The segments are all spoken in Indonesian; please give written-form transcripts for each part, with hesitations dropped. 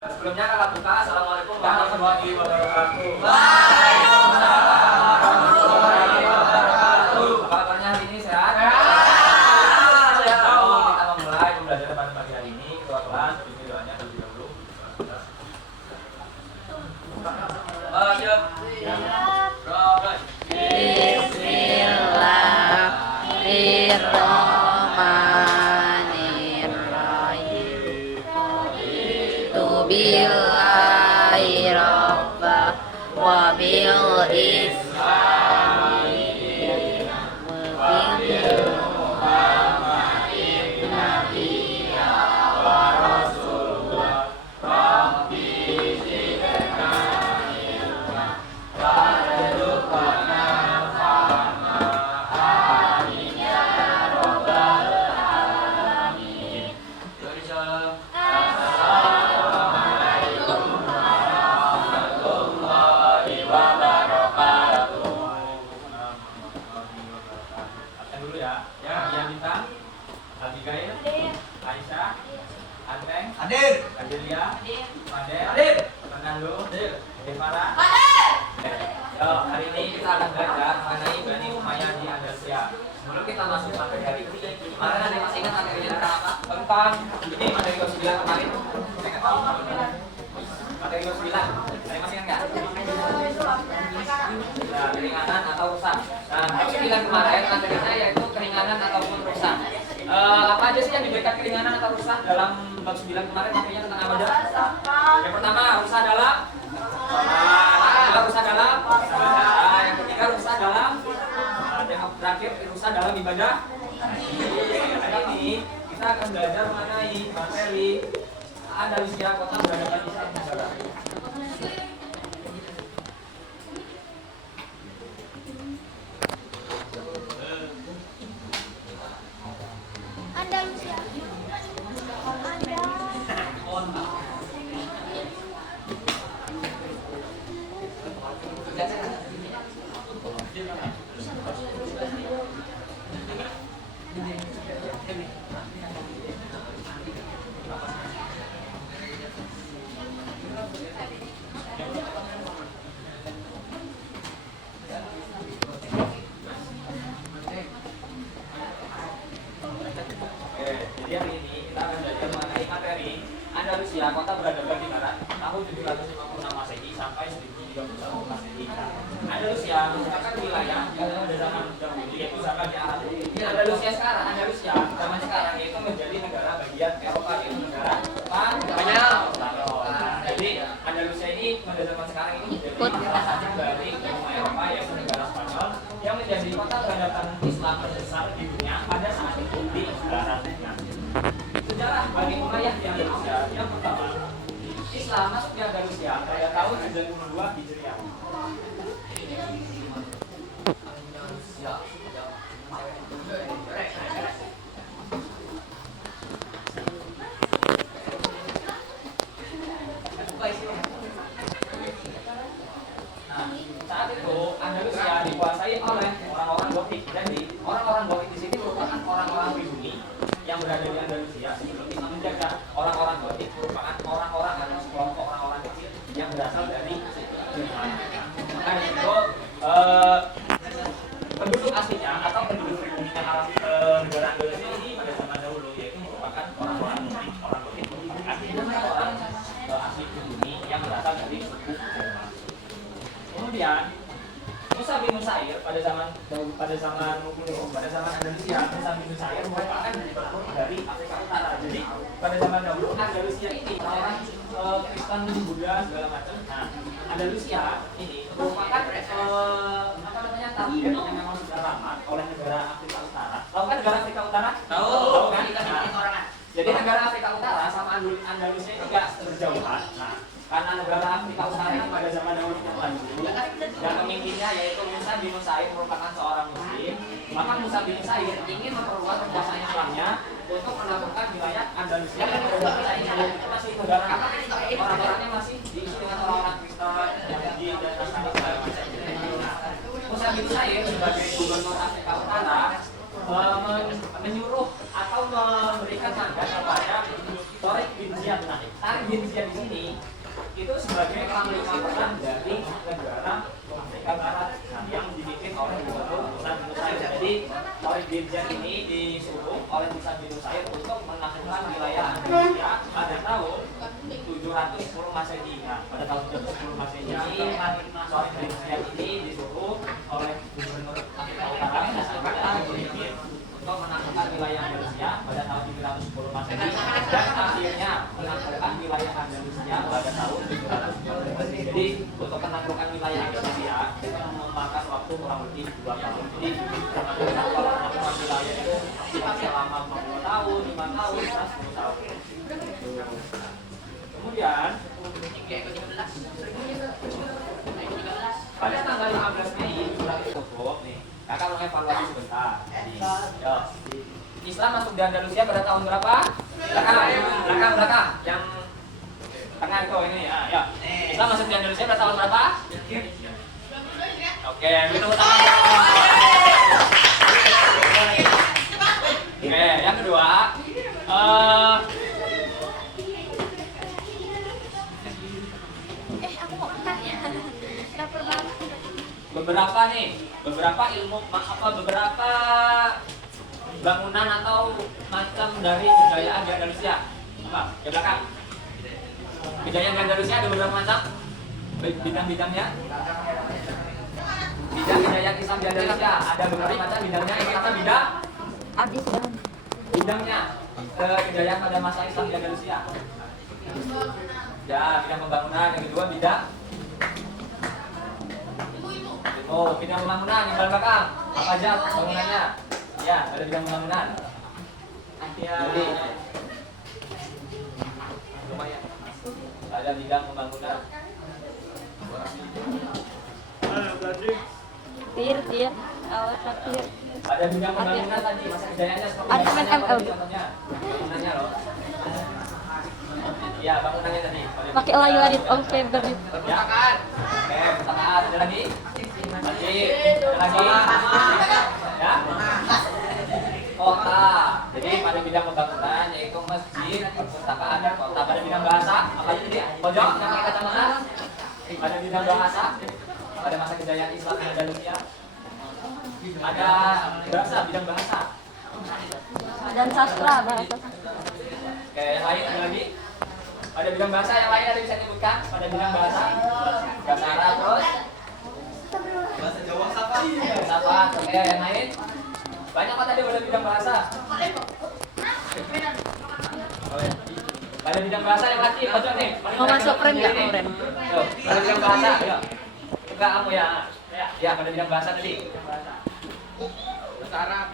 Sebelumnya kakak buka, assalamualaikum warahmatullahi wabarakatuh. Waalaikumsalam warahmatullahi wabarakatuh. Apa kabarnya hari ini sehat? Sehat. Kita memulai pembelajaran pada pagi hari ini. Ketua kelas, ini doanya terlebih dahulu. Bismillahirrahmanirrahim. Billahi rabba wa bil islami wa bil muhammadin nabiyya wa rasulullah rabbi zidna ilma warzuqna fahma amin ya rabbal alamin. Dulu ya, yang bintang, Abigail, Aisyah, Anteng, Hadir. Adelia, Maden, Fernando, Devara. Hari ini kita akan belajar mengenai Bani Umayyah di Andalusia. Sebelum kita masuk materi hari ini, kemarin ada yang masih ingat materinya tentang apa? Tentang ini materi 29 kemarin. Saya nggak tahu. Materi 29, ada yang masih ingat nggak? Nah, keringanan atau rusak. Nah, 29 kemarin materinya yaitu keringanan ataupun rusak. Apa aja sih yang diberikan keringanan atau rusak dalam bab 9 kemarin materinya tentang apa aja? Yang pertama rusak dalam rusak dalam yang ketiga rusak dalam yang terakhir rusak dalam ibadah. Hari ini kita akan belajar mengenai materi Andalusia, kota berada di Islam negara. Andalusia. Jadi hari ini kita akan belajar mengenai materi Andalusia, kota beradaban di barat tahun 756 Masehi sampai 1031 Masehi. Andalusia merupakan wilayah yang pada zaman dahulu yaitu zaman di Arab. Andalusia sekarang, zaman sekarang yaitu menjadi negara bagian Eropa, yaitu negara Spanyol. Jadi Andalusia ini pada zaman sekarang ini menjadi salah satu dari benua Eropa yaitu negara Spanyol yang menjadi kota peradaban Islam terbesar di dunia pada saat itu di baratnya. Sejarah Bani Umayyah di Andalusia yang pertama, Islam masuk di Andalusia pada tahun 92 Hijriah. Nah, saat itu Andalusia dikuasai oleh orang-orang Gotik. Jadi orang-orang Gotik di sini merupakan orang-orang pribumi yang berada di Andalusia sebelum Islam menjajah. Orang-orang Gotik merupakan orang-orang atau sekelompok orang-orang kecil yang berasal dari Jerman. Maka di situ penduduk aslinya atau penduduk pribuminya negara Andalusia ini pada zaman dahulu yaitu merupakan orang-orang Gotik. Orang Gotik merupakan orang asli pribumi yang berasal dari suku Jerman. Kemudian Musa bin Nusair pada zaman Andalusia, Musa bin Nusair merupakan dari Afrika Utara. Jadi pada zaman dahulu Andalusia ini orang Kristen, Buddha segala macam. Nah, Andalusia ini merupakan target yang memang sudah lama oleh negara Afrika Utara. Tahu kan negara Afrika Utara? Tahu kan? Nah, jadi negara Afrika Utara sama Andalusia ini enggak berjauhan. Nah, karena negara Afrika Utara ini pada zaman dahulu cukup maju dan pemimpinnya yaitu Musa bin Nusair merupakan seorang muslim, maka Musa bin Nusair ingin memperluas kekuasaan Islamnya untuk melakukan wilayah Andalusia yang pada zaman itu masih negara orang-orangnya masih diisi dengan orang-orang Kristen, Yahudi dan Nasrani segala macam. Musa bin Nusair sebagai gubernur Afrika Utara menyuruh atau memberikan mandat kepada Tariq bin Ziyad. Nah, Tariq bin Ziyad di sini itu sebagai panglima perang dari negara Afrika Barat yang dipimpin oleh Gubernur Musa bin Nusair. Jadi oleh Dirjen ini disuruh oleh Musa bin Nusair untuk menaklukkan wilayah Indonesia pada tahun 710 Masehi. Nah, pada tahun 710 Masehi ini oleh Dirjen ini disuruh oleh Gubernur Afrika Utara untuk menaklukkan wilayah Indonesia pada tahun 710 Masehi dan akhirnya menaklukkan wilayah Indonesia pada tahun 710 Masehi. Jadi untuk menaklukkan wilayah Indonesia itu memakan waktu kurang lebih 2 tahun. Jadi kalau menaklukkan wilayah itu selama 40 tahun, 5 tahun, 10 tahun. Kemudian pada tanggal 15 Mei bulan cukup nih. Kakak mau evaluasi sebentar. Yo. Islam masuk di Andalusia pada tahun berapa? Belakang. Yang tengah itu ini ya. Ya. Islam masuk di Andalusia pada tahun berapa? Oke, minum tangan. Oke, yang kedua, aku mau tanya. Lapar banget. beberapa ilmu beberapa bangunan atau macam dari kebudayaan di Andalusia. Apa? Di belakang. Kebudayaan di Andalusia ada beberapa macam. Bidang-bidangnya. Bidang-bidang Islam di Andalusia ada beberapa macam bidangnya. Ini kata bidang. Habis kan? Bidangnya kebudayaan pada masa Islam di Andalusia. Ya, bidang pembangunan. Yang kedua bidang. Oh, bidang pembangunan di belakang. Apa aja bangunannya? Ya, ada bidang pembangunan. Jadi, lumayan. Ada bidang pembangunan. Tir. Awas tir. Ada bidang pembangunan tadi, masa kejayaannya seperti Ada bangunannya, ML. contohnya. Bangunannya loh. Ya, bangunannya tadi. Pakai lagi on paper. Ya kan? Oke, perpustakaan. Ada lagi? Ada lagi? Ya? Kota. Jadi pada bidang pembangunan yaitu masjid, perpustakaan, dan kota. Pada bidang bahasa, apa aja tadi? Pojok, yang pakai kacamata. Pada bidang bahasa, pada masa kejayaan Islam di Andalusia. Ada bahasa, bidang bahasa. Dan sastra bahasa. Oke, yang lain ada lagi? Pada bidang bahasa yang lain ada bisa disebutkan? Pada bidang bahasa Arab terus? Bahasa Jawa Sapa. Oke, yang lain? Banyak kok tadi pada bidang bahasa. Pada bidang bahasa yang lagi, pojok nih. Mau masuk frame nggak, Om Ren? Tuh, pada bidang bahasa, ayo. Buka kamu ya. Ya, pada bidang bahasa tadi. Bahasa Arab.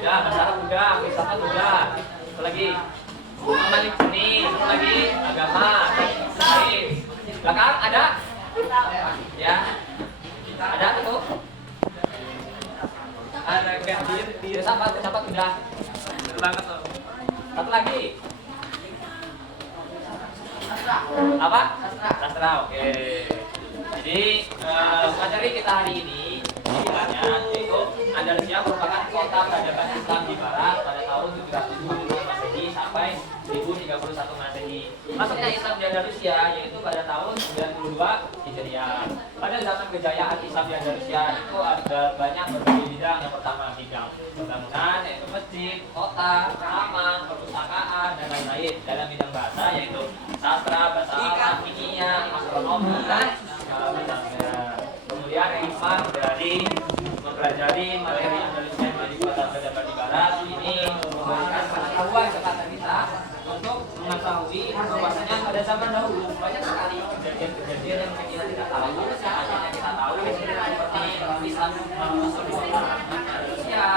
Ya, bahasa Arab udah, filsafat udah. Apa lagi? Amal ini, apa lagi? Agama. Baik. Belakang ada? Ya. Ada tuh? Ada enggak? Filsafat udah. Betul banget tuh. Satu lagi. Apa? Sastra. Oke. Jadi materi kita hari ini istilahnya yaitu Andalusia merupakan kota peradaban Islam di Barat pada tahun 770 Masehi sampai 1031 Masehi. Masuknya Islam di Andalusia yaitu pada tahun 92 Hijriah. Pada zaman kejayaan Islam di Andalusia itu ada banyak berbagai bidang. Yang pertama bidang pembangunan yaitu masjid, kota, taman, perpustakaan dan lain-lain. Dalam bidang bahasa yaitu sastra, bahasa Arab, kimia, astronomi dan bidangnya. Kemudian hikmah dari mempelajari materi Andalusia menjadi kota peradaban di Barat ini memberikan pengetahuan kepada kita untuk mengetahui bahwasanya pada zaman dahulu banyak sekali kejadian-kejadian yang kita tidak tahu. Akhirnya kita tahu seperti Islam masuk di kota Andalusia.